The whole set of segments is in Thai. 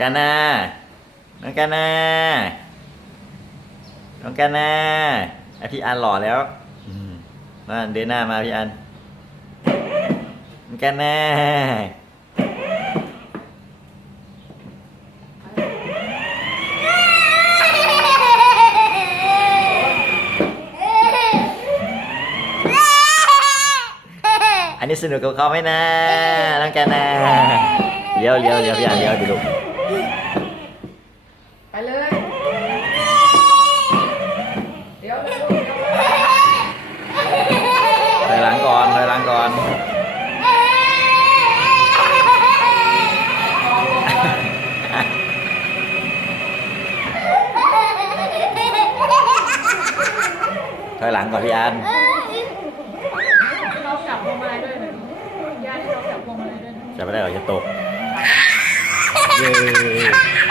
กานาน้องกานาน้องกานาไอพี่อันหล่อแล้วอืมมาเดินหน้ามาพี่อันน้องกานาอันนี้สนุกกับเขาไหมนะน้องกานาเลี้ยวเลี้ยวเลี้ยวพี่อันเลี้ยวดิลูกไป เลย เดี๋ยวเดี๋ยวเดี๋ยวถอยหลังก่อนถอยหลังก่อน ถอยหลังก่อนพี่อันเราจับพวงมาลัยด้วยหน่อยญาติเราจับพวงมาลัยด้วยนะจะไม่ได้หรอกจะตก เย้อะ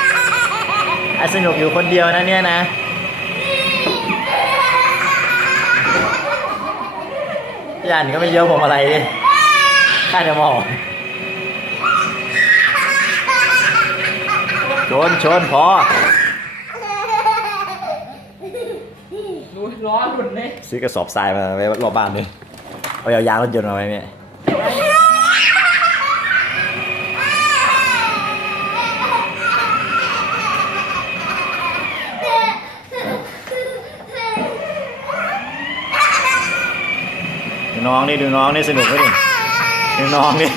สนุกอยู่คนเดียวนะเนี่ยนะพี่อันก็ไม่เยอะผมอะไรดิข้าจะมองชนชนพอดูล้อหลุดเลยซื้อกระสอบทรายมาไว้รอบบ้านเลยเอายางรถยนต์มาไว้เนี่ย น้องนี่ดูน้องนี่สนุกไหมดิดูน้องนี่